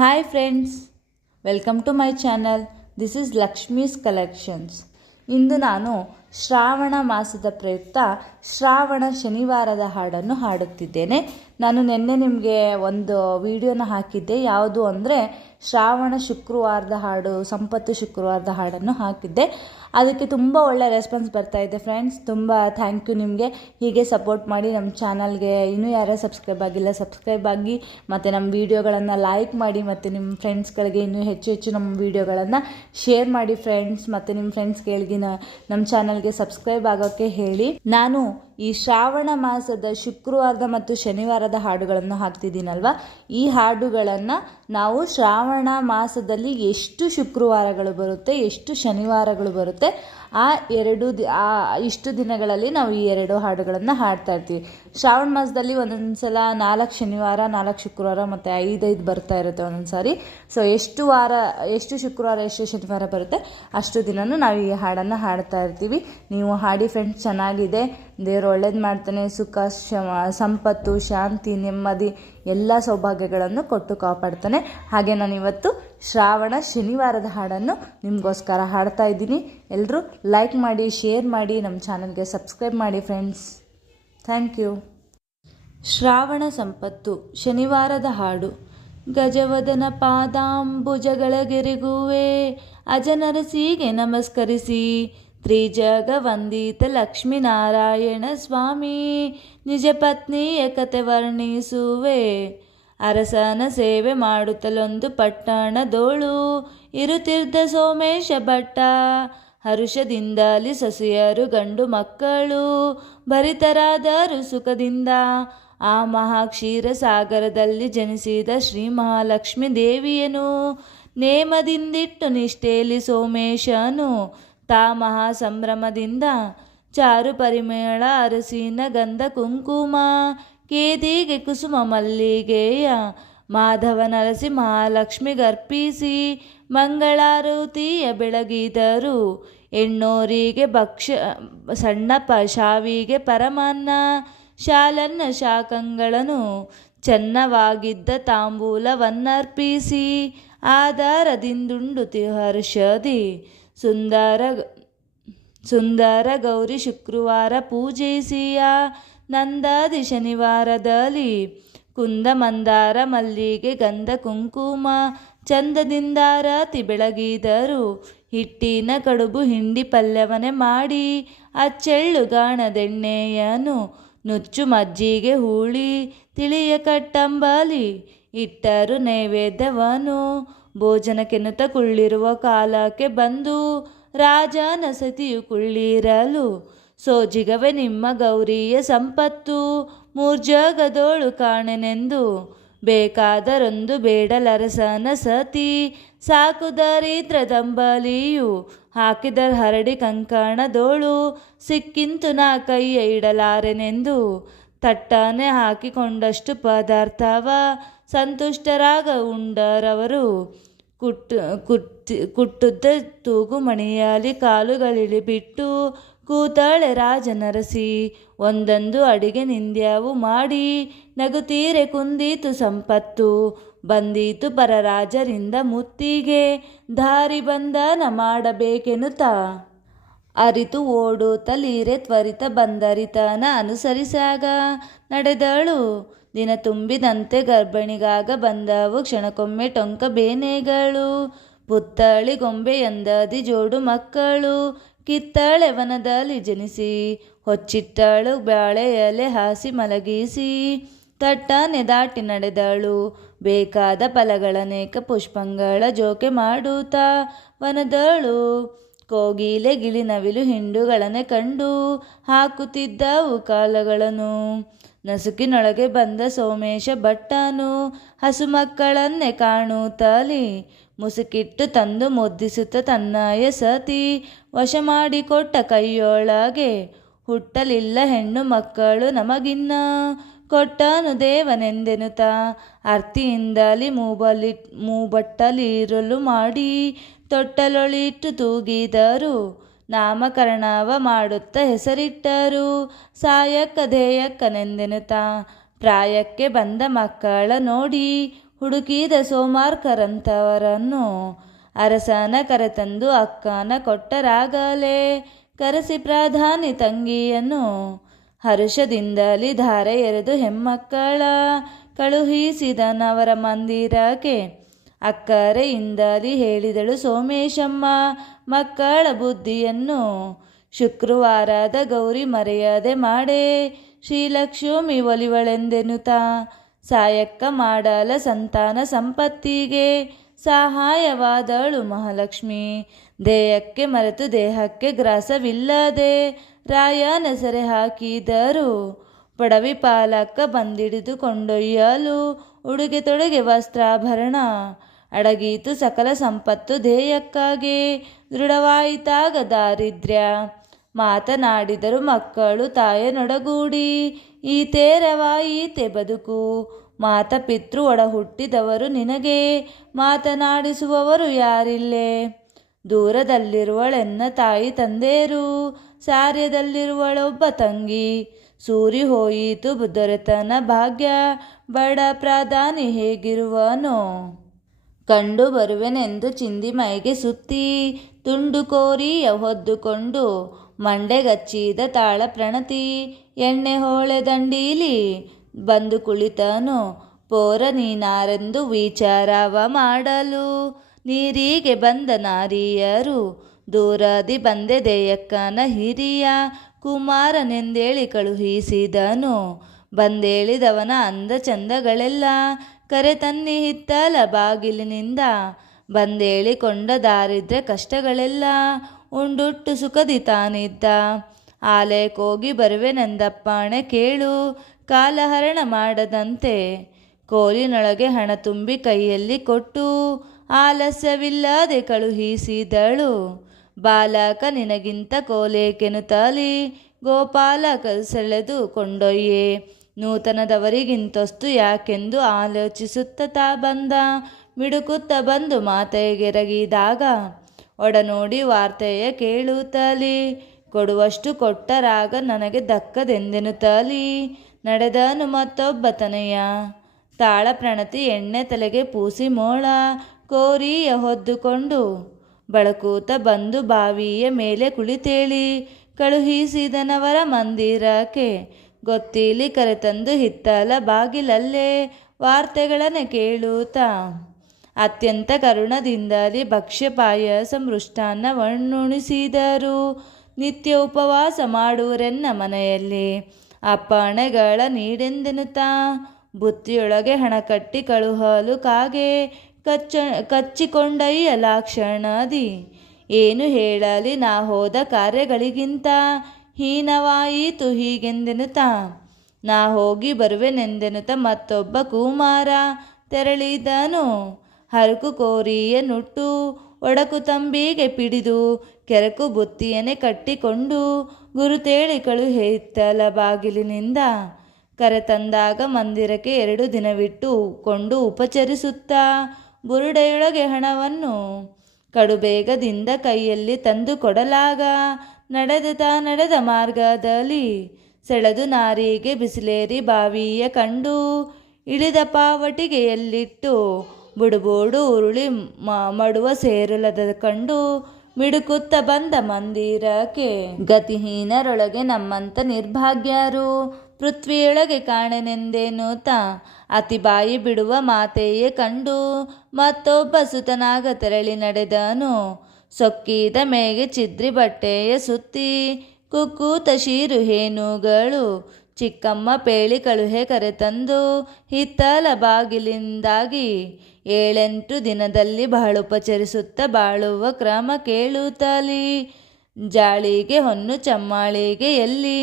Hi friends, welcome to my channel. This is Lakshmi's Collections. ಇಂದು ನಾನು ಶ್ರಾವಣ ಮಾಸದ ಪ್ರಯುಕ್ತ ಶ್ರಾವಣ ಶನಿವಾರದ ಹಾಡನ್ನು ಹಾಡುತ್ತಿದ್ದೇನೆ. ನಾನು ನಿನ್ನೆ ನಿಮಗೆ ಒಂದು ವಿಡಿಯೋನ ಹಾಕಿದ್ದೆ. ಯಾವುದು ಅಂದರೆ ಶ್ರಾವಣ ಶುಕ್ರವಾರದ ಹಾಡು, ಸಂಪತ್ತು ಶುಕ್ರವಾರದ ಹಾಡನ್ನು ಹಾಕಿದ್ದೆ. ಅದಕ್ಕೆ ತುಂಬ ಒಳ್ಳೆ ರೆಸ್ಪಾನ್ಸ್ ಬರ್ತಾ ಇದೆ ಫ್ರೆಂಡ್ಸ್. ತುಂಬ ಥ್ಯಾಂಕ್ ಯು ನಿಮಗೆ. ಹೀಗೆ ಸಪೋರ್ಟ್ ಮಾಡಿ ನಮ್ಮ ಚಾನಲ್ಗೆ. ಇನ್ನೂ ಯಾರೇ ಸಬ್ಸ್ಕ್ರೈಬ್ ಆಗಿಲ್ಲ ಸಬ್ಸ್ಕ್ರೈಬ್ ಆಗಿ, ಮತ್ತು ನಮ್ಮ ವೀಡಿಯೋಗಳನ್ನು ಲೈಕ್ ಮಾಡಿ, ಮತ್ತು ನಿಮ್ಮ ಫ್ರೆಂಡ್ಸ್ಗಳಿಗೆ ಇನ್ನೂ ಹೆಚ್ಚು ನಮ್ಮ ವೀಡಿಯೋಗಳನ್ನು ಶೇರ್ ಮಾಡಿ ಫ್ರೆಂಡ್ಸ್. ಮತ್ತು ನಿಮ್ಮ ಫ್ರೆಂಡ್ಸ್ಗಳಿಗೆ ನಮ್ಮ ಚಾನಲ್ಗೆ ಸಬ್ಸ್ಕ್ರೈಬ್ ಆಗೋಕ್ಕೆ ಹೇಳಿ. ನಾನು ಈ ಶ್ರಾವಣ ಮಾಸದ ಶುಕ್ರವಾರದ ಮತ್ತು ಶನಿವಾರದ ಹಾಡುಗಳನ್ನು ಹಾಕ್ತಿದ್ದೀನಲ್ವ, ಈ ಹಾಡುಗಳನ್ನು ನಾವು ಶ್ರಾವಣ ಮಾಸದಲ್ಲಿ ಎಷ್ಟು ಶುಕ್ರವಾರಗಳು ಬರುತ್ತೆ, ಎಷ್ಟು ಶನಿವಾರಗಳು ಬರುತ್ತೆ, ಇಷ್ಟು ದಿನಗಳಲ್ಲಿ ನಾವು ಈ ಎರಡು ಹಾಡುಗಳನ್ನು ಹಾಡ್ತಾ ಇರ್ತೀವಿ. ಶ್ರಾವಣ ಮಾಸದಲ್ಲಿ ಒಂದೊಂದು ಸಲ 4 ಶನಿವಾರ, 4 ಶುಕ್ರವಾರ ಮತ್ತು 5 ಬರ್ತಾ ಇರುತ್ತೆ ಒಂದೊಂದು ಸಾರಿ. ಸೊ ಎಷ್ಟು ಶುಕ್ರವಾರ ಎಷ್ಟು ಶನಿವಾರ ಬರುತ್ತೆ ಅಷ್ಟು ದಿನವೂ ನಾವು ಈ ಹಾಡನ್ನು ಹಾಡ್ತಾ ಇರ್ತೀವಿ. ನೀವು ಹಾಡಿ ಫ್ರೆಂಡ್ಸ್, ಚೆನ್ನಾಗಿದೆ. ದೇವರು ಒಳ್ಳೇದು ಮಾಡ್ತಾನೆ. ಸುಖ, ಸಂಪತ್ತು, ಶಾಂತಿ, ನೆಮ್ಮದಿ ಎಲ್ಲ ಸೌಭಾಗ್ಯಗಳನ್ನು ಕೊಟ್ಟು ಕಾಪಾಡ್ತಾನೆ. ಹಾಗೆ ನಾನು ಇವತ್ತು ಶ್ರಾವಣ ಶನಿವಾರದ ಹಾಡನ್ನು ನಿಮಗೋಸ್ಕರ ಹಾಡ್ತಾ ಇದ್ದೀನಿ. ಎಲ್ಲರೂ ಲೈಕ್ ಮಾಡಿ, ಶೇರ್ ಮಾಡಿ, ನಮ್ಮ ಚಾನಲ್ಗೆ ಸಬ್ಸ್ಕ್ರೈಬ್ ಮಾಡಿ ಫ್ರೆಂಡ್ಸ್. Thank you. ಶ್ರಾವಣ ಸಂಪತ್ತು ಶನಿವಾರದ ಹಾಡು. ಗಜವದನ ಪಾದಾಂಬುಜಗಳಗೆರೆಗುವೆ, ಅಜನರಸಿಗೆ ನಮಸ್ಕರಿಸಿ, ತ್ರಿಜಗ ವಂದಿತ ಲಕ್ಷ್ಮೀನಾರಾಯಣ ಸ್ವಾಮಿ, ನಿಜ ಪತ್ನಿಯ ಕತೆ ವರ್ಣಿಸುವೆ. ಅರಸನ ಸೇವೆ ಮಾಡುತ್ತಲೊಂದು ಪಟ್ಟಣದೋಳು, ಇರುತ್ತಿದ್ದ ಸೋಮೇಶ ಭಟ್ಟ, ಹರುಷದಿಂದಲಿ ಸೊಸೆಯರು ಗಂಡು ಮಕ್ಕಳು, ಭರಿತರಾದರು ಸುಖದಿಂದ. ಆ ಮಹಾಕ್ಷೀರ ಸಾಗರದಲ್ಲಿ ಜನಿಸಿದ ಶ್ರೀ ಮಹಾಲಕ್ಷ್ಮೀ ದೇವಿಯನು, ನೇಮದಿಂದಿಟ್ಟು ನಿಷ್ಠೆಯಲ್ಲಿ ಸೋಮೇಶನು, ತಾ ಮಹಾ ಸಂಭ್ರಮದಿಂದ ಚಾರು ಪರಿಮಳ ಅರಸಿನ ಗಂಧ ಕುಂಕುಮ, ಕೇದಿಗೆ ಕುಸುಮ ಮಲ್ಲಿಗೆಯ ಮಾಧವನರಸಿ ಮಹಾಲಕ್ಷ್ಮಿಗರ್ಪಿಸಿ ಮಂಗಳಾರತಿಯ ಬೆಳಗಿದರು. ಎಣ್ಣೋರಿಗೆ ಸಣ್ಣ ಶಾವಿಗೆ ಪರಮಾನ್ನ, ಶಾಲನ್ನ ಶಾಖಗಳನ್ನು ಚೆನ್ನವಾಗಿದ್ದ ತಾಂಬೂಲವನ್ನರ್ಪಿಸಿ, ಆಧಾರದಿಂದುಂಡು ಹರ್ಷದಿ ಸುಂದರ ಗೌರಿ ಶುಕ್ರವಾರ ಪೂಜಿಸಿಯ, ನಂದಾದಿ ಶನಿವಾರದಲ್ಲಿ ಕುಂದ ಮಂದಾರ ಮಲ್ಲಿಗೆ ಗಂಧ ಕುಂಕುಮ ಚಂದದಿಂದಾರತಿ ಬೆಳಗಿದರು. ಹಿಟ್ಟಿನ ಕಡುಬು ಹಿಂಡಿ ಪಲ್ಯವನೆ ಮಾಡಿ, ಅಚ್ಚೆಳ್ಳು ಗಾಣದೆಣ್ಣೆಯನು ನುಚ್ಚು ಮಜ್ಜಿಗೆ ಹೂಳಿ ತಿಳಿಯ ಕಟ್ಟಂಬಲಿ ಇಟ್ಟರು ನೈವೇದ್ಯವನು. ಭೋಜನಕ್ಕೆನ್ನುತ್ತ ಕುಳ್ಳಿರುವ ಕಾಲಕ್ಕೆ ಬಂದು, ರಾಜನ ಸತಿಯು ಕುಳ್ಳಿರಲು, ಸೋಜಿಗವೇ ನಿಮ್ಮ ಗೌರಿಯ ಸಂಪತ್ತು, ಮೂರ್ಜಗದೋಳು ಕಾಣೆನೆಂದು, ಬೇಕಾದರೊಂದು ಬೇಡಲರಸನ ಸತಿ, ಸಾಕು ದರಿದ್ರದಂಬಲಿಯು ಹಾಕಿದರ್ ಹರಡಿ ಕಂಕಣದೋಳು, ಸಿಕ್ಕಿಂತು ನಾ ಕೈಯ ಇಡಲಾರೆನೆಂದು, ತಟ್ಟನೆ ಹಾಕಿಕೊಂಡಷ್ಟು ಪದಾರ್ಥವ ಸಂತುಷ್ಟರಾಗ ಉಂಡರವರು. ಕುಟ್ಟುದ್ದ ತೂಗು ಮಣಿಯಾಲಿ ಕಾಲುಗಳಿಳಿ ಬಿಟ್ಟು, ಕೂತಾಳೆ ರಾಜನರಸಿ, ಒಂದೊಂದು ಅಡಿಗೆ ನಿಂದ್ಯಾವು ಮಾಡಿ, ನಗುತ್ತೀರೆ ಕುಂದೀತು ಸಂಪತ್ತು, ಬಂದೀತು ಪರರಾಜರಿಂದ ಮುತ್ತಿಗೆ, ದಾರಿ ಬಂಧನ ಮಾಡಬೇಕೆನುತ ಅರಿತು ಓಡುತ್ತಲೀರೆ ತ್ವರಿತ ಬಂದರಿತನ ಅನುಸರಿಸಾಗ, ನಡೆದಳು ದಿನ ತುಂಬಿದಂತೆ ಗರ್ಭಿಣಿಗಾಗ ಬಂದವು ಕ್ಷಣಕ್ಕೊಮ್ಮೆ ಟೊಂಕ ಬೇನೆಗಳು, ಪುತ್ತಳಿ ಗೊಂಬೆಯಂದದಿ ಜೋಡು ಮಕ್ಕಳು, ಕಿತ್ತಳೆ ವನದಲ್ಲಿ ಜನಿಸಿ, ಹೊಚ್ಚಿಟ್ಟಳು ಬಾಳೆ ಎಲೆ ಹಾಸಿ ಮಲಗಿಸಿ, ತಟ್ಟನೆ ದಾಟಿ ನಡೆದಳು ಬೇಕಾದ ಫಲಗಳನೇಕ ಪುಷ್ಪಗಳ ಜೋಕೆ ಮಾಡುತ್ತಾ ವನದಳು. ಕೋಗಿಲೆ ಗಿಳಿ ನವಿಲು ಹಿಂಡುಗಳನ್ನೇ ಕಂಡು ಹಾಕುತ್ತಿದ್ದವು ಕಾಲಗಳನ್ನು, ನಸುಕಿನೊಳಗೆ ಬಂದ ಸೋಮೇಶ ಭಟ್ಟನು ಹಸು ಮಕ್ಕಳನ್ನೇ ಕಾಣುತ್ತಲಿ, ಮುಸುಕಿಟ್ಟು ತಂದು ಮುದ್ದಿಸುತ್ತ ತನ್ನಯ ಸತಿ, ವಶ ಮಾಡಿಕೊಟ್ಟ ಕೈಯೊಳಗೆ, ಹುಟ್ಟಲಿಲ್ಲ ಹೆಣ್ಣು ಮಕ್ಕಳು ನಮಗಿನ್ನ, ಕೊಟ್ಟನು ದೇವನೆಂದೆನುತ ಅರ್ತಿಯಿಂದಲಿ ಮೂಬಟ್ಟಲಿರಲು ಮಾಡಿ, ತೊಟ್ಟಲೊಳಿಟ್ಟು ತೂಗಿದರು, ನಾಮಕರಣವ ಮಾಡುತ್ತ ಹೆಸರಿಟ್ಟರು, ಸಾಯಕ್ಕ ಧೇಯಕ್ಕನೆಂದೆನುತ ಪ್ರಾಯಕ್ಕೆ ಬಂದ ಮಕ್ಕಳ ನೋಡಿ ಹುಡುಕಿದ ಸೋಮಾರ್ಕರಂಥವರನ್ನು ಅರಸನ ಕರೆತಂದು ಅಕ್ಕನ ಕೊಟ್ಟರಾಗಲೇ ಕರೆಸಿ ಪ್ರಧಾನಿ ತಂಗಿಯನ್ನು ಹರುಷದಿಂದಲಿ ಧಾರೆ ಎರೆದು ಹೆಮ್ಮಕ್ಕಳ ಕಳುಹಿಸಿದನವರ ಮಂದಿರಕ್ಕೆ. ಅಕ್ಕರೆಯಿಂದಲಿ ಹೇಳಿದಳು ಸೋಮೇಶಮ್ಮ ಮಕ್ಕಳ ಬುದ್ಧಿಯನ್ನು. ಶುಕ್ರವಾರದ ಗೌರಿ ಮರೆಯದೆ ಮಾಡೇ ಶ್ರೀಲಕ್ಷ್ಮಿ ಒಲಿವಳೆಂದೆನುತ ಸಾಯಕ್ಕ ಮಾಡಲ ಸಂತಾನ ಸಂಪತ್ತಿಗೆ ಸಹಾಯವಾದಳು ಮಹಾಲಕ್ಷ್ಮಿ. ದೇಹಕ್ಕೆ ಮರೆತು ದೇಹಕ್ಕೆ ಗ್ರಾಸವಿಲ್ಲದೆ ರಾಯನ ಸೆರೆ ಹಾಕಿದರು. ಪಡವಿ ಪಾಲಕ್ಕ ಬಂದಿಡಿದು ಕೊಂಡೊಯ್ಯಲು ಉಡುಗೆ ತೊಡುಗೆ ವಸ್ತ್ರಾಭರಣ ಅಡಗೀತು ಸಕಲ ಸಂಪತ್ತು ದೇಯಕ್ಕಾಗೆ ದೃಢವಾಯಿತಾಗ ದಾರಿದ್ರ್ಯ. ಮಾತನಾಡಿದರು ಮಕ್ಕಳು ತಾಯನೊಡಗೂಡಿ ಈತೇರವಾಯಿತೆ ಬದುಕು. ಮಾತಪಿತೃ ಒಡ ಹುಟ್ಟಿದವರು ನಿನಗೆ ಮಾತನಾಡಿಸುವವರು ಯಾರಿಲ್ಲೇ. ದೂರದಲ್ಲಿರುವಳೆನ್ನ ತಾಯಿ ತಂದೇರು ಸಾರ್ಯದಲ್ಲಿರುವಳೊಬ್ಬ ತಂಗಿ. ಸೂರಿ ಹೋಯಿತು ದೊರೆತನ ಭಾಗ್ಯ ಬಡ ಪ್ರಧಾನಿ ಹೇಗಿರುವನೋ. ಕಂಡು ಬರುವೆನೆಂದು ಚಿಂದಿ ಮೈಗೆ ಸುತ್ತಿ ತುಂಡು ಕೋರಿಯ ಹೊದ್ದುಕೊಂಡು ಮಂಡೆಗಚ್ಚಿದ ತಾಳ ಪ್ರಣತಿ ಎಣ್ಣೆ ಹೋಳೆ ದಂಡೀಲಿ ಬಂದು ಕುಳಿತನು. ಪೋರ ನೀನಾರೆಂದು ವಿಚಾರವ ಮಾಡಲು ನೀರಿಗೆ ಬಂದ ನಾರಿಯರು. ದೂರದಿ ಬಂದೆ ದೇಯಕ್ಕನ ಹಿರಿಯ ಕುಮಾರನೆಂದೇಳಿ ಕಳುಹಿಸಿದನು. ಬಂದೇಳಿದವನ ಅಂದ ಚಂದಗಳೆಲ್ಲ ಕರೆ ತನ್ನಿ ಹಿತ್ತಲ ಬಾಗಿಲಿನಿಂದ. ಬಂದೇಳಿಕೊಂಡ ದಾರಿದ್ರ್ಯ ಕಷ್ಟಗಳೆಲ್ಲ ಉಂಡುಟ್ಟು ಸುಖದಿ ತಾನಿದ್ದ. ಆಲಯಕ್ಕೋಗಿ ಬರುವೆನೆಂದಪ್ಪಾಣೆ ಕೇಳು ಕಾಲಹರಣ ಮಾಡದಂತೆ. ಕೋಲಿನೊಳಗೆ ಹಣ ತುಂಬಿ ಕೈಯಲ್ಲಿ ಕೊಟ್ಟು ಆಲಸ್ಯವಿಲ್ಲದೆ ಕಳುಹಿಸಿದಳು. ಬಾಲಕ ನಿನಗಿಂತ ಕೋಲೇಕೆನುತ್ತಲಿ ಗೋಪಾಲಕ ಸೆಳೆದು ಕೊಂಡೊಯ್ಯೆ. ನೂತನದವರಿಗಿಂತೊಸ್ತು ಯಾಕೆಂದು ಆಲೋಚಿಸುತ್ತಾ ಬಂದ. ಮಿಡುಕುತ್ತ ಬಂದು ಮಾತೆಗೆರಗಿದಾಗ ಒಡನೋಡಿ ವಾರ್ತೆಯ ಕೇಳುತ್ತಲಿ. ಕೊಡುವಷ್ಟು ಕೊಟ್ಟರಾಗ ನನಗೆ ದಕ್ಕದೆಂದೆನುತ್ತಲಿ ನಡೆದನು ಮತ್ತೊಬ್ಬ ತನೆಯ. ತಾಳ ಪ್ರಣತಿ ಎಣ್ಣೆ ತಲೆಗೆ ಪೂಸಿ ಮೋಳ ಕೋರಿಯ ಹೊದ್ದುಕೊಂಡು ಬಳಕೂತ ಬಂದು ಬಾವಿಯ ಮೇಲೆ ಕುಳಿತೇಳಿ ಕಳುಹಿಸಿದನವರ ಮಂದಿರಕ್ಕೆ. ಗೊತ್ತಿಲಿ ಕರೆತಂದು ಹಿತ್ತಲ ಬಾಗಿಲಲ್ಲೇ ವಾರ್ತೆಗಳನ್ನೇ ಕೇಳುತ್ತಾ ಅತ್ಯಂತ ಕರುಣದಿಂದಲೇ ಭಕ್ಷ್ಯ ಪಾಯಸ ಮೃಷ್ಟಾನ್ನವನ್ನುಣಿಸಿದರು. ನಿತ್ಯ ಉಪವಾಸ ಮಾಡುವರೆನ್ನ ಮನೆಯಲ್ಲಿ ಅಪ್ಪಣೆಗಳ ನೀಡೆಂದೆನುತ್ತಾ ಬುತ್ತಿಯೊಳಗೆ ಹಣ ಕಟ್ಟಿ ಕಳುಹಲು ಕಾಗೆ ಕಚ್ಚಿಕೊಂಡಯ್ಯ ಲಾಕ್ಷಣದಿ. ಏನು ಹೇಳಲಿ ನಾ ಹೋದ ಕಾರ್ಯಗಳಿಗಿಂತ ಹೀನವಾಯಿತು ಹೀಗೆಂದೆನುತ್ತಾ ನಾ ಹೋಗಿ ಬರುವೆನೆಂದೆನುತ ಮತ್ತೊಬ್ಬ ಕುಮಾರ ತೆರಳಿದನು. ಹರಕು ಕೋರಿಯ ನುಟ್ಟು ಒಡಕು ತಂಬಿಗೆ ಪಿಡಿದು ಕೆರಕು ಬುತ್ತಿಯನ್ನೇ ಕಟ್ಟಿಕೊಂಡು ಗುರುತೇಳಿ ಕಳುಹಿತ್ತಲ ಬಾಗಿಲಿನಿಂದ. ಕರೆತಂದಾಗ ಮಂದಿರಕ್ಕೆ 2 ದಿನವಿಟ್ಟು ಕೊಂಡು ಉಪಚರಿಸುತ್ತಾ ಬುರುಡೆಯೊಳಗೆ ಹಣವನ್ನು ಕಡುಬೇಗದಿಂದ ಕೈಯಲ್ಲಿ ತಂದು ಕೊಡಲಾಗ ನಡೆದ ಮಾರ್ಗದಲ್ಲಿ ಸೆಳೆದು ನಾರಿಗೆ ಬಿಸಿಲೇರಿ ಬಾವಿಯ ಕಂಡು ಇಳಿದ ಪಾವಟಿಗೆಯಲ್ಲಿಟ್ಟು ಬುಡುಬುಡು ಉರುಳಿ ಮಡುವ ಸೇರುಲದ ಕಂಡು ಮಿಡುಕುತ್ತ ಬಂದ ಮಂದಿರಕ್ಕೆ. ಗತಿಹೀನರೊಳಗೆ ನಮ್ಮಂತ ನಿರ್ಭಾಗ್ಯರು ಪೃಥ್ವಿಯೊಳಗೆ ಕಾಣೆನೆಂದೇನೋತ ಅತಿ ಬಾಯಿ ಬಿಡುವ ಮಾತೆಯೇ ಕಂಡು ಮತ್ತೊಬ್ಬ ಸುತನಾಗ ತೆರಳಿ ನಡೆದನು. ಸೊಕ್ಕಿದ ಮೇಗೆ ಚಿದ್ರಿ ಬಟ್ಟೆಯ ಸುತ್ತಿ ಕುಕ್ಕೂತ ಶೀರು ಹೇನುಗಳು ಚಿಕ್ಕಮ್ಮ ಪೇಳಿ ಕಳುಹೆ ಕರೆತಂದು ಹಿತ್ತಲ ಬಾಗಿಲಿಂದಾಗಿ 7-8 ದಿನದಲ್ಲಿ ಬಹಳುಪಚರಿಸುತ್ತ ಬಾಳುವ ಕ್ರಮ ಕೇಳುತ್ತಲಿ. ಜಾಳಿಗೆ ಹೊನ್ನು ಚಮ್ಮಾಳಿಗೆ ಎಲ್ಲಿ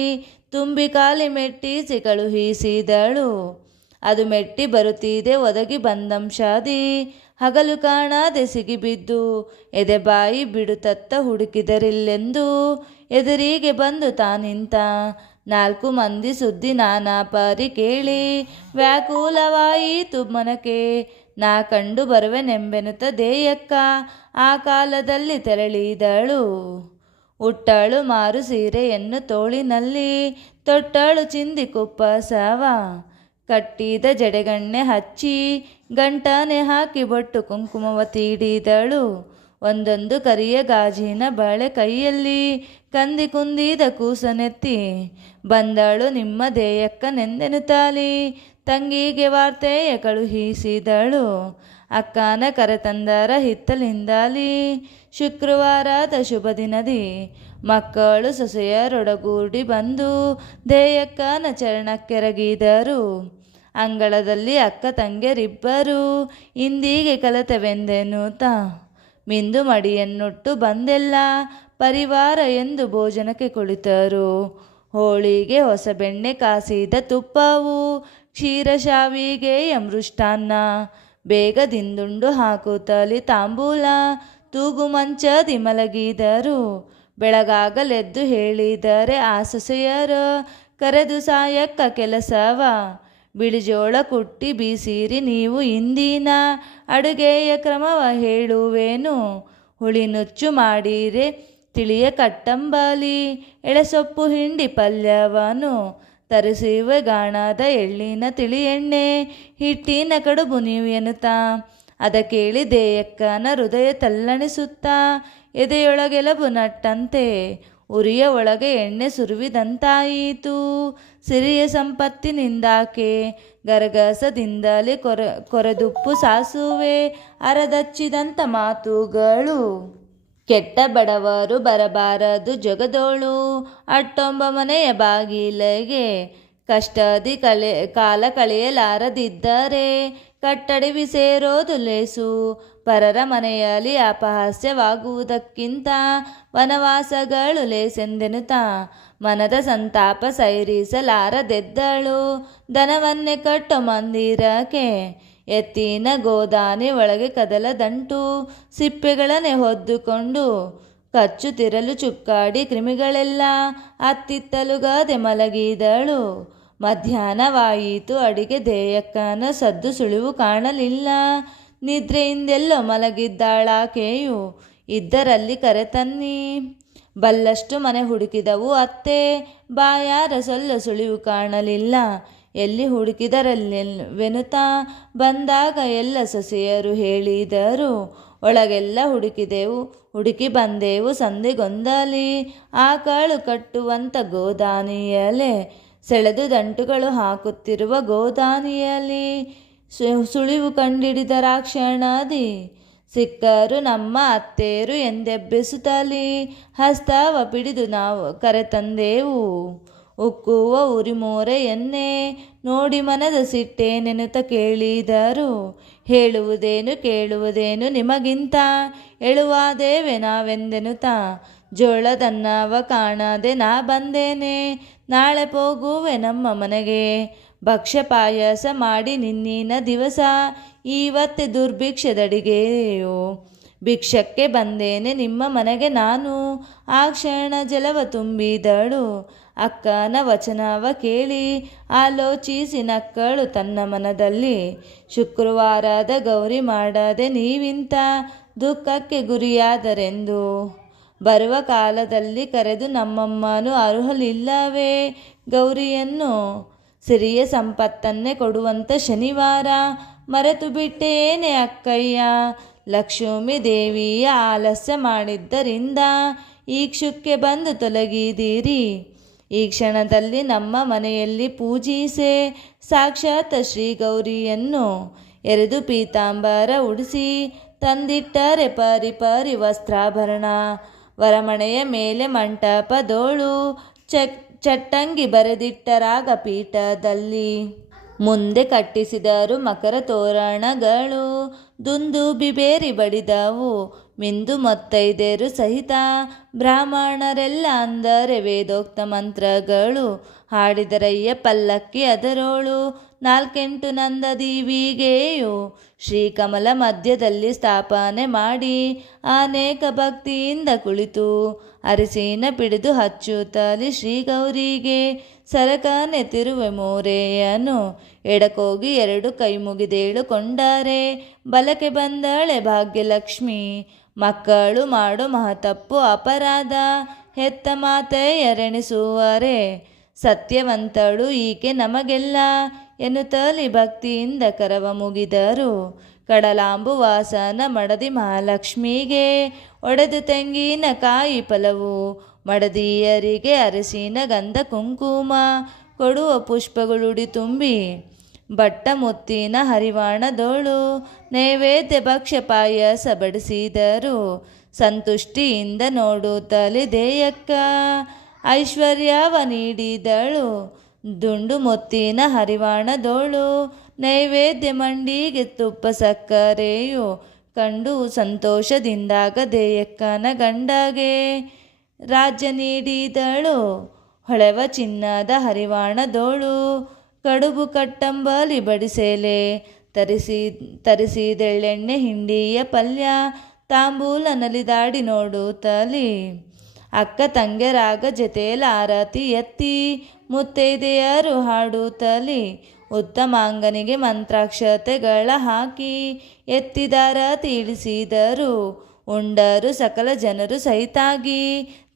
ತುಂಬಿ ಕಾಲಿ ಮೆಟ್ಟಿಸಿ ಕಳುಹಿಸಿದಳು. ಅದು ಮೆಟ್ಟಿ ಬರುತ್ತಿದೆ ಒದಗಿ ಬಂದಂಶಾದಿ ಹಗಲು ಕಾಣದೆ ಸಿಗಿಬಿದ್ದು ಎದೆಬಾಯಿ ಬಿಡುತ್ತತ್ತ ಹುಡುಕಿದರಿಲ್ಲೆಂದು ಎದುರಿಗೆ ಬಂದು ತಾನಿಂತ. 4 ಮಂದಿ ಸುದ್ದಿ ನಾನಾ ಪರಿ ಕೇಳಿ ವ್ಯಾಕುಲವಾಯಿತು ಮನಕೆ. ನಾ ಕಂಡು ಬರುವೆನೆಂಬೆನುತ ದೇಯಕ್ಕ ಆ ಕಾಲದಲ್ಲಿ ತೆರಳಿದಳು. ಉಟ್ಟಳು ಮಾರು ಸೀರೆಯನ್ನು ತೋಳಿನಲ್ಲಿ ತೊಟ್ಟಳು ಚಿಂದಿ ಕುಪ್ಪಸವ ಕಟ್ಟಿದ ಜಡೆಗಣ್ಣೆ ಹಚ್ಚಿ ಗಂಟನೆ ಹಾಕಿ ಬೊಟ್ಟು ಕುಂಕುಮವ ತೀಡಿದಳು. ಒಂದೊಂದು ಕರಿಯ ಗಾಜಿನ ಬಳೆ ಕೈಯಲ್ಲಿ ಕಂದಿ ಕುಂದಿದ ಕೂಸನೆತ್ತಿ ಬಂದಳು ನಿಮ್ಮ ದೇಯಕ್ಕನೆಂದೆನುತ್ತಾಲಿ. ತಂಗಿಗೆ ವಾರ್ತೆಯ ಕಳುಹಿಸಿದಳು. ಅಕ್ಕನ ಕರೆತಂದರ ಹಿತ್ತಲಿಂದಾಲಿ. ಶುಕ್ರವಾರದ ಶುಭ ದಿನದಿ ಮಕ್ಕಳು ಸೊಸೆಯರೊಡಗೂಡಿ ಬಂದು ದೇಯಕ್ಕನ ಚರಣಕ್ಕೆರಗಿದರು. ಅಂಗಳದಲ್ಲಿ ಅಕ್ಕ ತಂಗಿಯರಿಬ್ಬರು ಇಂದಿಗೆ ಕಲತವೆಂದೆನುತ ಮಿಂದು ಮಡಿಯನ್ನುಟ್ಟು ಬಂದೆಲ್ಲ ಪರಿವಾರ ಎಂದು ಭೋಜನಕ್ಕೆ ಕುಳಿತರು. ಹೋಳಿಗೆ, ಹೊಸ ಬೆಣ್ಣೆ ಕಾಸಿದ ತುಪ್ಪವು, ಕ್ಷೀರ ಶಾವಿಗೆಯ ಮೃಷ್ಟಾನ್ನ, ಬೇಗ ದಿಂದುಂಡು ಹಾಕುತ್ತಲಿ ತಾಂಬೂಲ, ತೂಗು ಮಂಚದಿ ಮಲಗಿದರು. ಬೆಳಗಾಗಲೆದ್ದು ಹೇಳಿದರೆ ಆ ಸೊಸೆಯರು ಕರೆದು ಸಾಯಕ್ಕ ಕೆಲಸವ. ಬಿಳಿಜೋಳ ಕುಟ್ಟಿ ಬೀಸಿರಿ ನೀವು ಇಂದಿನ ಅಡುಗೆಯ ಕ್ರಮವ ಹೇಳುವೇನು. ಹುಳಿನುಚ್ಚು ಮಾಡಿರೆ ತಿಳಿಯ ಕಟ್ಟಂಬಲಿ, ಎಳೆಸೊಪ್ಪು ಹಿಂಡಿ ಪಲ್ಯವನು ತರಿಸುವೆ ಗಾಣದ ಎಳ್ಳಿನ ತಿಳಿ ಎಣ್ಣೆ, ಹಿಟ್ಟಿನ ಕಡುಬು ನೀವು ಎನ್ನುತ್ತಾ. ಅದ ಕೇಳಿ ದೇಯಕ್ಕನ ಹೃದಯ ತಲ್ಲಣಿಸುತ್ತಾ ಎದೆಯೊಳಗೆಲಬು ನಟ್ಟಂತೆ ಉರಿಯ ಒಳಗೆ ಎಣ್ಣೆ ಸುರುವಿದಂತಾಯಿತು. ಸಿರಿಯ ಸಂಪತ್ತಿನಿಂದಾಕೆ ಗರಗಸದಿಂದಲೇ ಕೊರೆದುಪ್ಪು ಸಾಸುವೆ ಅರದಚ್ಚಿದಂಥ ಮಾತುಗಳು. ಕೆಟ್ಟ ಬಡವರು ಬರಬಾರದು ಜಗದೋಳು, ಅಟ್ಟೊಂಬ ಮನೆಯ ಬಾಗಿಲೆಗೆ ಕಷ್ಟದಿ ಕಾಲ ಕಳೆಯಲಾರದಿದ್ದರೆ ಕಟ್ಟಡಿವಿ ಸೇರೋದು ಲೇಸು. ಪರರ ಮನೆಯಲ್ಲಿ ಅಪಹಾಸ್ಯವಾಗುವುದಕ್ಕಿಂತ ವನವಾಸಗಳು ಲೇಸೆಂದೆನುತ್ತಾ ಮನದ ಸಂತಾಪ ಸೈರಿಸಲಾರದೆದ್ದಳು. ದನವನ್ನೇ ಕಟ್ಟೋ ಮಂದಿರಕ್ಕೆ ಎತ್ತಿನ ಗೋದಾನಿ ಒಳಗೆ ಕದಲದಂಟು ಸಿಪ್ಪೆಗಳನ್ನೇ ಹೊದ್ದುಕೊಂಡು ಕಚ್ಚುತ್ತಿರಲು ಚುಕ್ಕಾಡಿ ಕ್ರಿಮಿಗಳೆಲ್ಲ ಅತ್ತಿತ್ತಲುಗಾದೆ ಮಲಗಿದಳು. ಮಧ್ಯಾಹ್ನವಾಯಿತು. ಅಡಿಗೆ ದೇಯಕ್ಕನ ಸದ್ದು ಸುಳಿವು ಕಾಣಲಿಲ್ಲ. ನಿದ್ರೆಯಿಂದೆಲ್ಲೋ ಮಲಗಿದ್ದಾಳಾಕೆಯು. ಇದ್ದರಲ್ಲಿ ಕರೆತನ್ನಿ. ಬಲ್ಲಷ್ಟು ಮನೆ ಹುಡುಕಿದವು ಅತ್ತೆ. ಬಾಯಾರ ಸೊಲ್ಲ ಸುಳಿವು ಕಾಣಲಿಲ್ಲ. ಎಲ್ಲಿ ಹುಡುಕಿದರಲ್ಲೆವೆನುತ್ತಾ ಬಂದಾಗ ಎಲ್ಲ ಸೊಸೆಯರು ಹೇಳಿದರು. ಒಳಗೆಲ್ಲ ಹುಡುಕಿ ಬಂದೆವು ಸಂದೆಗೊಂದಲಿ. ಆಕಳು ಕಟ್ಟುವಂಥ ಗೋದಾನಿಯಲೆ ಸೆಳೆದು ದಂಟುಗಳು ಹಾಕುತ್ತಿರುವ ಗೋದಾನಿಯಲ್ಲಿ ಸುಳಿವು ಕಂಡಿಡಿದರಾಕ್ಷಣದಿ ಸಿಕ್ಕರು ನಮ್ಮ ಅತ್ತೇರು ಎಂದೆಬ್ಬೆಸುತ್ತಲಿ. ಹಸ್ತವ ಪಿಡಿದು ನಾವು ಕರೆತಂದೆವು. ಉಕ್ಕುವ ಉರಿಮೋರೆ ಎನ್ನೆ ನೋಡಿ ಮನದ ಸಿಟ್ಟೇನೆನುತ ಕೇಳಿದರು. ಹೇಳುವುದೇನು ಕೇಳುವುದೇನು ನಿಮಗಿಂತ ಎಳುವಾದೇವೆ ನಾವೆಂದೆನುತ ಜೋಳದನ್ನವ ಕಾಣದೆ ನಾ ಬಂದೇನೆ. ನಾಳೆ ಹೋಗುವೆ ನಮ್ಮ ಮನೆಗೆ ಭಕ್ಷ್ಯ ಪಾಯಸ ಮಾಡಿ ನಿನ್ನಿನ ದಿವಸ. ಇವತ್ತೆ ದುರ್ಭಿಕ್ಷದಡಿಗೆಯೋ ಭಿಕ್ಷಕ್ಕೆ ಬಂದೇನೆ ನಿಮ್ಮ ಮನೆಗೆ ನಾನು. ಆ ಕ್ಷಣ ಜಲವ ತುಂಬಿದಳು. ಅಕ್ಕನ ವಚನವ ಕೇಳಿ ಆಲೋಚಿಸಿ ನಕ್ಕಳು ತನ್ನ ಮನದಲ್ಲಿ. ಶುಕ್ರವಾರದ ಗೌರಿ ಮಾಡದೆ ನೀವಿಂತ ದುಃಖಕ್ಕೆ ಗುರಿಯಾದರೆಂದು ಬರುವ ಕಾಲದಲ್ಲಿ ಕರೆದು ನಮ್ಮಮ್ಮನು ಅರ್ಹಲಿಲ್ಲವೇ ಗೌರಿಯನ್ನು. ಸಿರಿಯ ಸಂಪತ್ತನ್ನೇ ಕೊಡುವಂಥ ಶನಿವಾರ ಮರೆತು ಬಿಟ್ಟೇನೆ ಅಕ್ಕಯ್ಯ. ಲಕ್ಷ್ಮೀ ದೇವಿಯ ಆಲಸ್ಯ ಮಾಡಿದ್ದರಿಂದ ಈ ಕ್ಷುಕ್ಕೆ ಬಂದು ತೊಲಗಿದಿರಿ. ಈ ಕ್ಷಣದಲ್ಲಿ ನಮ್ಮ ಮನೆಯಲ್ಲಿ ಪೂಜಿಸೆ ಸಾಕ್ಷಾತ್ ಶ್ರೀ ಗೌರಿಯನ್ನು ಎರೆದು ಪೀತಾಂಬರ ಉಡಿಸಿ ತಂದಿಟ್ಟರೆ ಪರಿ ವಸ್ತ್ರಾಭರಣ. ವರಮಣೆಯ ಮೇಲೆ ಮಂಟಪದೋಳು ಚಟ್ಟಂಗಿ ಬರೆದಿಟ್ಟರಾಗ ಪೀಠದಲ್ಲಿ ಮುಂದೆ ಕಟ್ಟಿಸಿದರು ಮಕರ ತೋರಣಗಳು. ದುಂದುಬಿ ಬೇರಿ ಬಡಿದವು ಮಿಂದು ಮೊತ್ತೈದೆರು ಸಹಿತ ಬ್ರಾಹ್ಮಣರೆಲ್ಲ ಅಂದರೆ ವೇದೋಕ್ತ ಮಂತ್ರಗಳು. ಹಾಡಿದರಯ್ಯ ಪಲ್ಲಕ್ಕಿ ಅದರೋಳು 4 ನಂದದೀವಿಗೆಯು ಶ್ರೀಕಮಲ ಮಧ್ಯದಲ್ಲಿ ಸ್ಥಾಪನೆ ಮಾಡಿ ಅನೇಕ ಭಕ್ತಿಯಿಂದ ಕುಳಿತು ಅರಿಸಿನ ಪಿಡಿದು ಹಚ್ಚುತ್ತಲಿ ಶ್ರೀಗೌರಿಗೆ ಸರಕನೆ ತಿರುವೆ ಮೋರೆಯನು. ಎಡಕೋಗಿ 2 ಕೈ ಮುಗಿದೇಳು ಕೊಂಡರೆ ಬಲಕ್ಕೆ ಬಂದಳೆ ಭಾಗ್ಯಲಕ್ಷ್ಮಿ. ಮಕ್ಕಳು ಮಾಡೋ ಮಹತಪ್ಪು ಅಪರಾಧ ಹೆತ್ತ ಮಾತೆಯರೆಣಿಸುವರೆ ಸತ್ಯವಂತಳು ಈಕೆ ನಮಗೆಲ್ಲ ಎನ್ನುತ್ತಲಿ ಭಕ್ತಿಯಿಂದ ಕರವ ಮುಗಿದರು. ಕಡಲಾಂಬುವಾಸನ ಮಡದಿ ಮಹಾಲಕ್ಷ್ಮಿಗೆ ಒಡೆದು ತೆಂಗಿನ ಕಾಯಿ ಫಲವು, ಮಡದಿಯರಿಗೆ ಅರಸಿನ ಗಂಧ ಕುಂಕುಮ ಕೊಡುವ ಪುಷ್ಪಗಳುಡಿ ತುಂಬಿ, ಬಟ್ಟ ಮುತ್ತಿನ ಹರಿವಾಣದೋಳು ನೈವೇದ್ಯ ಭಕ್ಷ್ಯ ಪಾಯಸ ಬಡಿಸಿದರು. ಸಂತುಷ್ಟಿಯಿಂದ ನೋಡುತ್ತಲೇ ದೇಯಕ್ಕ ಐಶ್ವರ್ಯವ ನೀಡಿದಳು. ದುಂಡು ಮುತ್ತಿನ ಹರಿವಾಣದೋಳು ನೈವೇದ್ಯ ಮಂಡಿಗೆ ತುಪ್ಪ ಸಕ್ಕರೆಯು ಕಂಡು ಸಂತೋಷದಿಂದಾಗ ದೇಯಕ್ಕನ ಗಂಡಗೆ ರಾಜ್ಯ ನೀಡಿದಳು. ಹೊಳೆವ ಚಿನ್ನದ ಹರಿವಾಣದೋಳು ಕಡುಬು ಕಟ್ಟಂಬಲಿ ಬಡಿಸೇಲೆ ತರಿಸಿದೆಳ್ಳೆಣ್ಣೆ ಹಿಂಡಿಯ ಪಲ್ಯ ತಾಂಬೂಲ ನಲಿದಾಡಿ ನೋಡುತ್ತಲಿ. ಅಕ್ಕ ತಂಗೆರಾಗ ಜೊತೆಯಲ್ಲಿ ಆರತಿ ಎತ್ತಿ ಮುತ್ತೈದೆಯರು ಹಾಡುತ್ತಲಿ. ಉತ್ತಮಾಂಗನಿಗೆ ಮಂತ್ರಾಕ್ಷತೆಗಳ ಹಾಕಿ ಎತ್ತಿದಾರತಿ ಇಳಿಸಿದರು. ಉಂಡರು ಸಕಲ ಜನರು ಸಹಿತಾಗಿ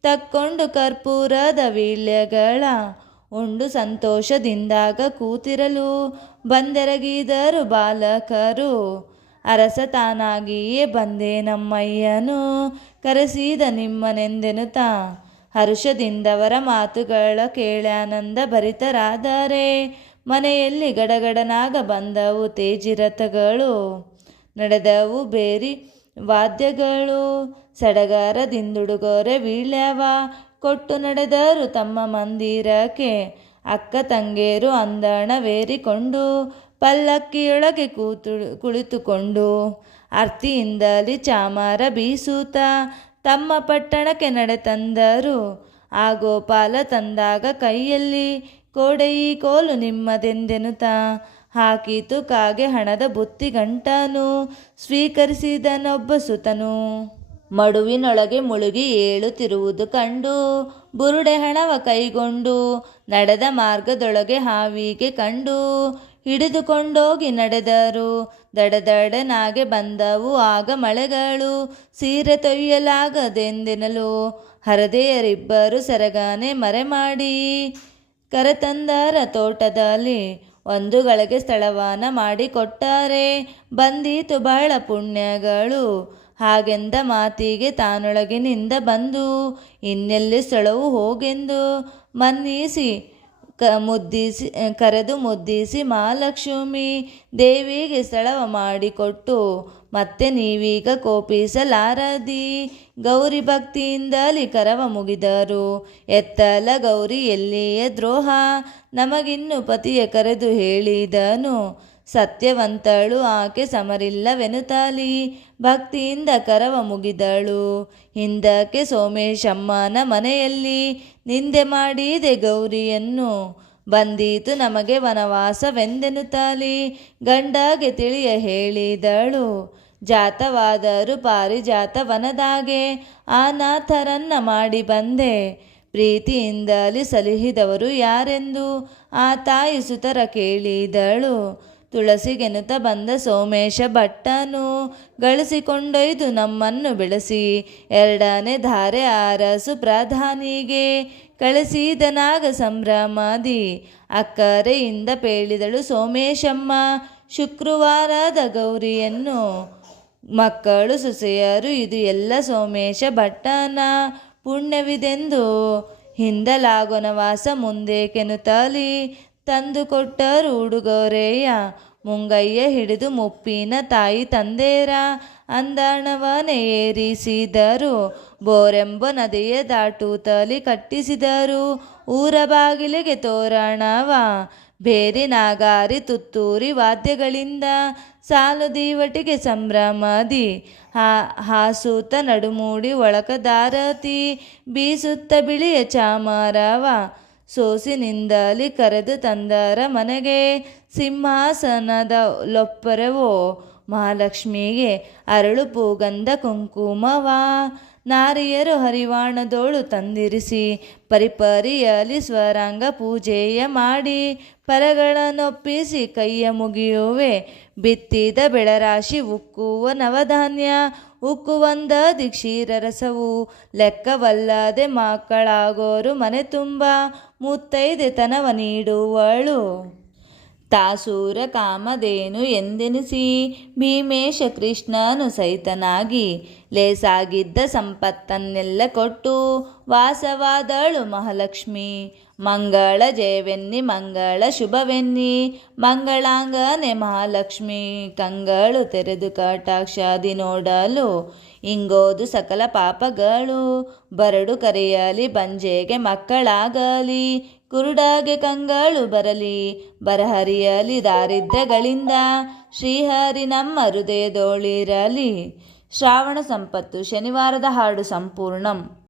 ತಕ್ಕೊಂಡು ಕರ್ಪೂರದ ವೀಳ್ಯಗಳ ಉಂಡು ಸಂತೋಷದಿಂದಾಗ ಕೂತಿರಲು ಬಂದೆರಗಿದರು ಬಾಲಕರು. ಅರಸ ತಾನಾಗಿಯೇ ಬಂದೆ ನಮ್ಮಯ್ಯನು ಕರೆಸಿದ ನಿಮ್ಮನೆಂದೆನುತ, ಹರುಷದಿಂದವರ ಮಾತುಗಳ ಕೇಳ್ಯಾನಂದ ಭರಿತರಾದರೆ ಮನೆಯಲ್ಲಿ ಗಡಗಡನಾಗ ಬಂದವು ತೇಜಿರಥಗಳು. ನಡೆದವು ಬೇರಿ ವಾದ್ಯಗಳು, ಸಡಗರದಿಂದುಡುಗೊರೆ ವೀಳ್ಯವ ಕೊಟ್ಟು ನಡೆದರು ತಮ್ಮ ಮಂದಿರಕ್ಕೆ. ಅಕ್ಕ ತಂಗೇರು ಅಂದಣವೇರಿಕೊಂಡು ಪಲ್ಲಕ್ಕಿಯೊಳಗೆ ಕುಳಿತುಕೊಂಡು ಆರ್ತಿಯಿಂದಲಿ ಚಾಮರ ಬೀಸುತ್ತ ತಮ್ಮ ಪಟ್ಟಣಕ್ಕೆ ನಡೆತಂದರು. ಆ ಗೋಪಾಲ ತಂದಾಗ ಕೈಯಲ್ಲಿ ಕೋಡೆಯಿ ಕೋಲು ನಿಮ್ಮದೆಂದೆನುತ ಹಾಕಿತು ಕಾಗೆ ಹಣದ ಬುತ್ತಿ ಗಂಟನು ಸ್ವೀಕರಿಸಿದನೊಬ್ಬ ಸುತನು. ಮಡುವಿನೊಳಗೆ ಮುಳುಗಿ ಏಳುತ್ತಿರುವುದು ಕಂಡು ಬುರುಡೆ ಹಣವ ಕೈಗೊಂಡು ನಡೆದ ಮಾರ್ಗದೊಳಗೆ ಹಾವಿಗೆ ಕಂಡು ಹಿಡಿದುಕೊಂಡೋಗಿ ನಡೆದರು. ದಡದಡನಾಗೆ ಬಂದವು ಆಗ ಮಳೆಗಳು ಸೀರೆ ತೊಯ್ಯಲಾಗದೆಂದೆನಲು. ಹರದೆಯರಿಬ್ಬರು ಸೆರಗಾನೆ ಮರೆ ಮಾಡಿ ಕರೆತಂದರ ತೋಟದಲ್ಲಿ. ಒಂದು ಗಳಿಗೆ ಸ್ಥಳವಾನ ಮಾಡಿ ಕೊಟ್ಟಾರೆ ಬಂದೀತು ಬಹಳ ಪುಣ್ಯಗಳು. ಹಾಗೆಂದ ಮಾತಿಗೆ ತಾನೊಳಗಿನಿಂದ ಬಂದು ಇನ್ನೆಲ್ಲಿ ಸ್ಥಳವು ಹೋಗೆಂದು ಮನ್ನಿಸಿ ಕರೆದು ಮುದ್ದಿಸಿ ಮಹಾಲಕ್ಷ್ಮಿ ದೇವಿಗೆ ಸ್ಥಳವ ಮಾಡಿಕೊಟ್ಟು, ಮತ್ತೆ ನೀವೀಗ ಕೋಪಿಸಲಾರದಿ ಗೌರಿ ಭಕ್ತಿಯಿಂದಲಿ ಕರವ ಮುಗಿದರು. ಎತ್ತಲ ಗೌರಿ ಎಲ್ಲಿಯ ದ್ರೋಹ ನಮಗಿನ್ನು ಪತಿಯ ಕರೆದು ಹೇಳಿದನು. ಸತ್ಯವಂತಳು ಆಕೆ ಸಮರಿಲ್ಲವೆನುತಲಿ ಭಕ್ತಿಯಿಂದ ಕರವ ಮುಗಿದಳು. ಹಿಂದಕ್ಕೆ ಸೋಮೇಶಮ್ಮನ ಮನೆಯಲ್ಲಿ ನಿಂದೆ ಮಾಡಿದೆ ಗೌರಿಯನ್ನು, ಬಂದೀತು ನಮಗೆ ವನವಾಸವೆಂದೆನುತಲಿ ಗಂಡಗೆ ತಿಳಿಯ ಹೇಳಿದಳು. ಜಾತವಾದರು ಪಾರಿಜಾತ ವನದಾಗೆ ಅನಾಥರನ್ನ ಮಾಡಿ ಬಂದೆ, ಪ್ರೀತಿಯಿಂದಲಿ ಸಲಹಿದವರು ಯಾರೆಂದು ಆ ತಾಯಿ ಸುತರ ಕೇಳಿದಳು. ತುಳಸಿಗೆನುತ ಬಂದ ಸೋಮೇಶ ಭಟ್ಟನು ಗಳಿಸಿಕೊಂಡೊಯ್ದು ನಮ್ಮನ್ನು ಬೆಳೆಸಿ, ಎರಡನೇ ಧಾರೆ ಅರಸು ಪ್ರಧಾನಿಗೆ ಕಳಿಸಿದನಾಗ ಸಂಭ್ರಮಾದಿ. ಅಕ್ಕರೆಯಿಂದ ಪೇಳಿದಳು ಸೋಮೇಶಮ್ಮ ಶುಕ್ರವಾರದ ಗೌರಿಯನ್ನು. ಮಕ್ಕಳು ಸೊಸೆಯರು ಇದು ಎಲ್ಲ ಸೋಮೇಶ ಭಟ್ಟನ ಪುಣ್ಯವಿದೆಂದು ಹಿಂದಲಾಗೊನವಾಸ ಮುಂದೇಕೆನುತಲಿ ತಂದು ಕೊಟ್ಟರು ಉಡುಗೊರೆಯ. ಮುಂಗಯ್ಯ ಹಿಡಿದು ಮುಪ್ಪಿನ ತಾಯಿ ತಂದೇರ ಅಂದಾಣವನೆ ಏರಿಸಿದರು. ಬೋರೆಂಬ ನದಿಯ ದಾಟುತ್ತಲಿ ಕಟ್ಟಿಸಿದರು ಊರ ಬಾಗಿಲಿಗೆ ತೋರಣವ. ಬೇರಿ ನಾಗಾರಿ ತುತ್ತೂರಿ ವಾದ್ಯಗಳಿಂದ ಸಾಲು ದೀವಟಿಗೆ ಸಂಭ್ರಮದಿ. ಹಾಸೂತ ನಡುಮೂಡಿ ಒಳಕದಾರತಿ ಬೀಸುತ್ತ ಬಿಳಿಯ ಚಾಮರವ. ಸೋಸಿನಿಂದಲಿ ಕರೆದು ತಂದರ ಮನೆಗೆ ಸಿಂಹಾಸನದ ಲೊಪ್ಪರವೋ ಮಹಾಲಕ್ಷ್ಮಿಗೆ ಅರಳು ಪೂಗಂಧ ಕುಂಕುಮವ. ನಾರಿಯರು ಹರಿವಾಣದೋಳು ತಂದಿರಿಸಿ ಪರಿಪರಿಯಲಿ ಸ್ವರಾಂಗ ಪೂಜೆಯ ಮಾಡಿ ಫಲಗಳನ್ನೊಪ್ಪಿಸಿ ಕೈಯ ಮುಗಿಯುವೆ. ಬಿತ್ತಿದ ಬೆಳರಾಶಿ ಉಕ್ಕುವ ನವಧಾನ್ಯ ಉಕ್ಕುವಂದ ಕ್ಷೀರರಸವು ಲೆಕ್ಕವಲ್ಲದೆ ಮಕ್ಕಳಾಗೋರು ಮನೆ ತುಂಬ ಮುತ್ತೈದೆತನವ ನೀಡುವಳು. ತಾಸೂರ ಕಾಮಧೇನು ಎಂದೆನಿಸಿ ಭೀಮೇಶ ಕೃಷ್ಣನು ಸಹಿತನಾಗಿ ಲೇಸಾಗಿದ್ದ ಸಂಪತ್ತನ್ನೆಲ್ಲ ಕೊಟ್ಟು ವಾಸವಾದಳು ಮಹಾಲಕ್ಷ್ಮಿ. ಮಂಗಳ ಜಯವೆನ್ನಿ ಮಂಗಳ ಶುಭವೆನ್ನಿ ಮಂಗಳಾಂಗನೆ ಮಹಾಲಕ್ಷ್ಮಿ ಕಂಗಳು ತೆರೆದು ಕಟಾಕ್ಷಾದಿ ನೋಡಲು ಇಂಗೋದು ಸಕಲ ಪಾಪಗಳು ಬರಡು ಕರೆಯಲಿ ಬಂಜೆಗೆ ಮಕ್ಕಳಾಗಲಿ ಕುರುಡಾಗೆ ಕಂಗಳು ಬರಲಿ ಬರಹರಿಯಲಿ ದಾರಿದ್ರ್ಯಗಳಿಂದ ಶ್ರೀಹರಿ ನಮ್ಮ ಹೃದಯದೋಳಿರಲಿ. ಶ್ರಾವಣ ಸಂಪತ್ತು ಶನಿವಾರದ ಹಾಡು ಸಂಪೂರ್ಣಂ.